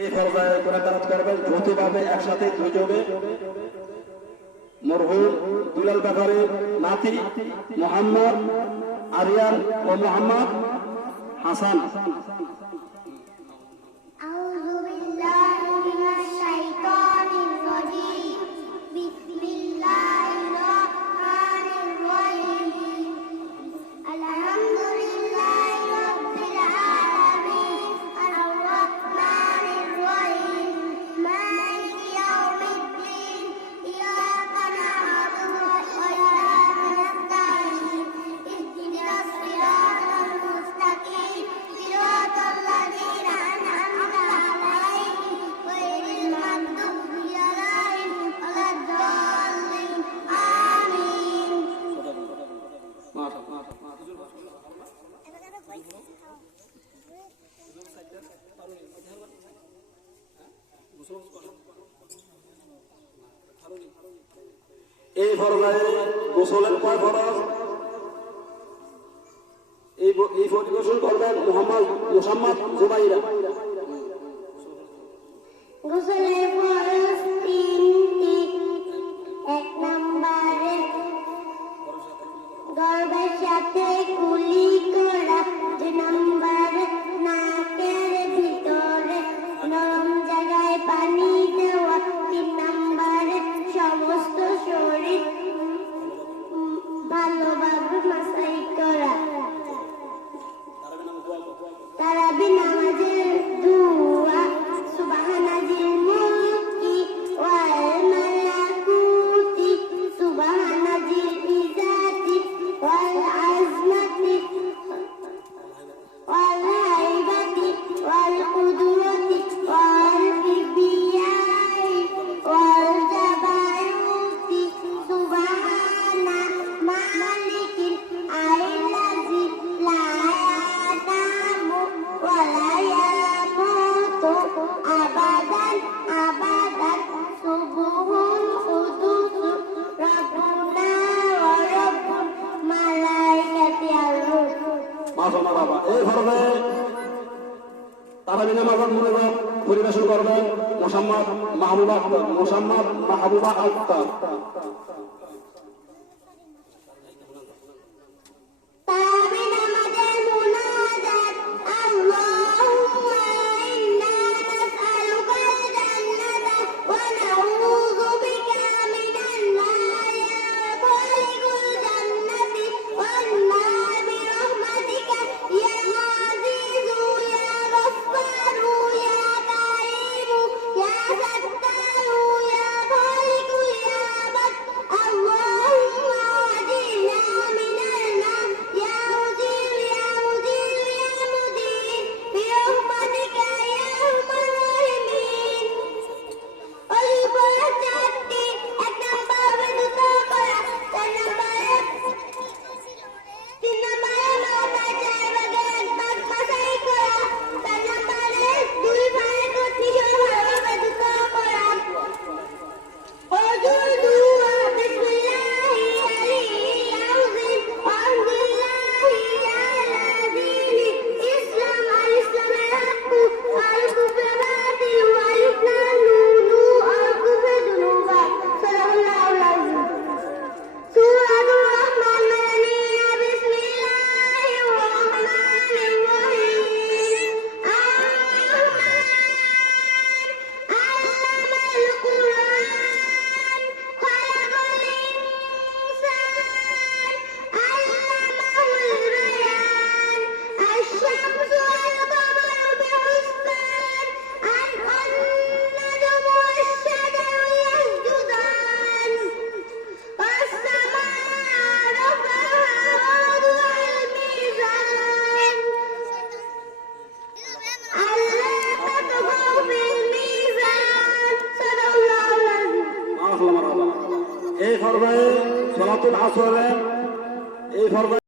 এই পর্যায়ে কোরআন তেলাওয়াত করবেন যৌথভাবে একসাথে দুইজনে মরহুম দুলাল ব্যাপারী নাতি মোহাম্মদ আরিয়ান ও মোহাম্মদ হাসান। এই ফরমায়ে গোসলের কয় ফরজ এই পরিবেশন করবেন মোহাম্মদ জুবাইরা। গোসলের ফরজ তিনটি। এক নম্বরে গর্ভের সাথে কুলি করা, দুই নম্বরে নাকের ভিতরে নরম জায়গায় পানি দেওয়া, তিন নম্বরে সমস্ত শরীর ভালোভাবে মাসাজ করা। তারাবি নামাজের দুয়া সুবহানাজিল মুলকি ওয়াল মালাকুতি সুবহানাজিল ইজাতি ওয়াল আজমাতি ওয়াল হাইবাতি ওয়াল কুদরতি ওয়াল কিবরিয়াই ওয়াল জাবারুতি সুবহানা মালিকিল আইলাজি লা ইয়াদামু ওয়া লা ইয়ামুতু আবাদান আবাদান সুবহুন কুদুসু রাব্বুনা ওয়া রাব্বুল মালাইকাতি আর-রূহ। মাশাআল্লাহ বাবা। এই ফরমায়ে তারাবি নামাজ পরিবেশন করবেন মোহাম্মদ মাহবুবা আক্তার। তারাবি নামাজের মুনাজাত আল্লাহুম্মা ইন্না নাসআলুকাল জান্নাতা ওয়া নাউযু বিকা মিনান নার ইয়া খালিকুল জান্নাতি ওয়ান নার বিরহমাতিকা ইয়া আজিজু ইয়া গফফারু ইয়া কারীমু ইয়া সাত্তারু ইয়া খালিকু ইয়া বাদ। আল্লাহুম্মা আজিরনা মিনান নার ইয়া মুজির ইয়া মুজির ইয়া মুজির বিরহমাতিকা ইয়া আরহামার রাহিমিন। অলিপরা চারটি। এক নম্বরে দুটো করা, তিন নম্বরে মাথায় চার ভাগে এক ভাগ মাসাজ করা, চার নম্বরে দুই ভাগে কটনি সহ ভালোভাবে দুটো করা। ওযুর দুয়া বিসমিল্লাহি আলাইহি আউযিন আলহামদুলিল্লাহি আলাযীনি ইসলাম আল ইসলামের হাক্কু আল কুফর বাতিল ওয়া ইফনাল নুনু আল কুফর দুনুবা। সাল্লাল্লাহু আলাইহি সূরাতুর রহমান মাদানিয়া। বিসমিল্লাহির রহমানির রহিম। আর-রহমান আল্লামাল কুরআন খালাকাল ইনসান আল্লামাহুল বায়ান। আশ-শামসু ওয়াল কামারু বিহুসবান আন-নাজমু ওয়াশ-শাজারু ইয়াসজুদান। ওয়াস-সামা'a রাফa'aha ওয়া ওয়াদা'al মিজান আল্লা তাতগাউ ফিল মিজান। সাল্লাল্লাহু আলাইহি। মাশাআল্লাহ মারহাবা। এই ফরমায়ে সালাতুল আসর এই ফরমায়ে